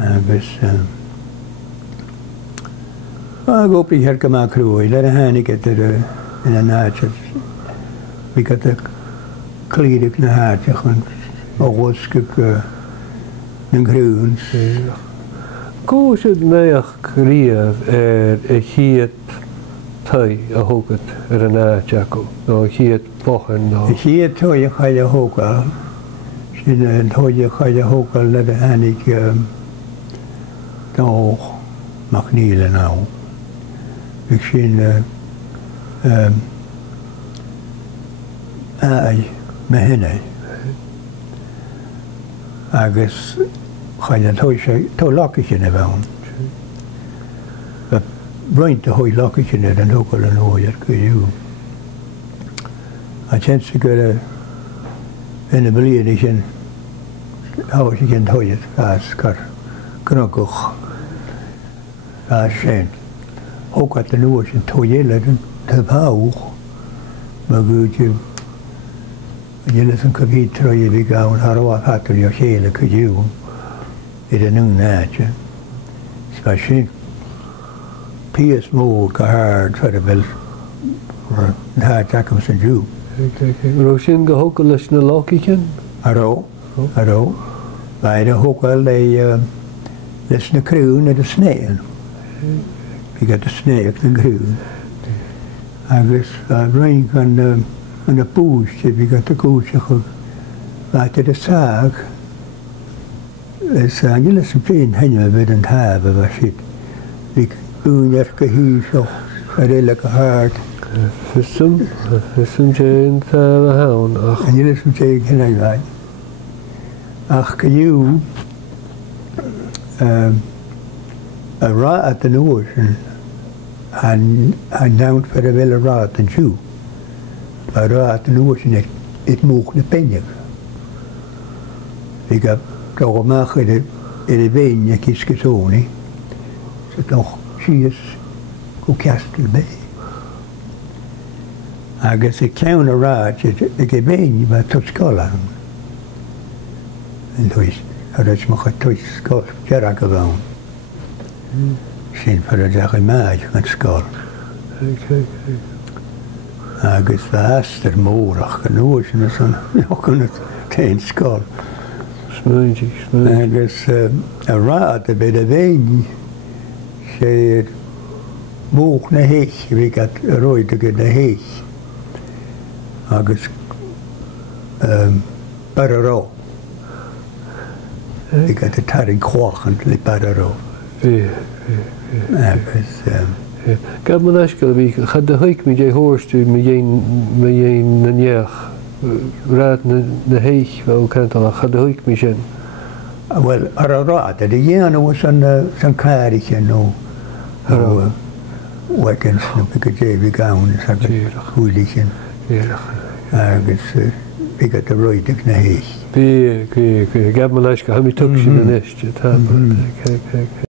agus gopi her kama crúi le a hánig in a náte vi got a clíric na háte chun ógóscu na grún. Go siad méach riamh chiad tai a thugad an náte acu nó chiad bochan nó. Chiad tai a chaile thógáil sin an tai a chaile thógáil le a hánig dóch mach níl an á. Ag sin me hinne agus chaile tó lacisin a bhain. Roint a hoi lacisin an thógáil an óiad go dú. A tsensa go ina bliana sin háis sin thoiad as gur gnogoch as sin. Thógad an óir sin tóéile tá bháuch má gúte dhéile an cohí troí bhí gáin thráh hatar o chéile go dú iad an nún náte. Sa sin píos mór go háir tre a bhfuil ná teacham san dú. Ro sin go thógáil leis na lácicin? Aró. Bhaid a thógáil leis na crún a snéan. Bhí got a snéach na grún. Agus roin an a búiste bhí got a gúise chu bhaid a sag is dhéile san féin heine bheith an táb a bheit siad. Bhí únar go híiseach a réile go háart. Fysum sé a hán ach. An dhéile san sé cin bhaid. Ach go dú a rá at an óir sin an náint fer a bhfuil a rá an siú. A rá at an óir sin it móch na peine. Bhí go amach ar a bhéine ciscasóní sa doch síos go ceastal bé. Agus i ceann a ráid ag a bhéine ba tuscáil an tuis a réis mo chu tuis scáil dearach go bhain. Sin fer a deach I máid an scáil. Agus bheastar mórach an nóir sin san chun téin scáil. Agus a rád a bit a bhéine sé móch na héich bhí gat roiid go na héich agus barará. Bhí gat a taring chláchan le barará. Gab man eiscail bhí chad a thuic mi dé thuirstú me dhéon na neach rád na héich bheith cantal a chad a thuic mi sin. Well, ar a rád a dhéanamh san cáiriche nó weekends na go dé bhí gáin sa chuúla sin. Agus bhí gat a roideach na héich. Bí, gab man eiscail ha mi tuc sin an eiste.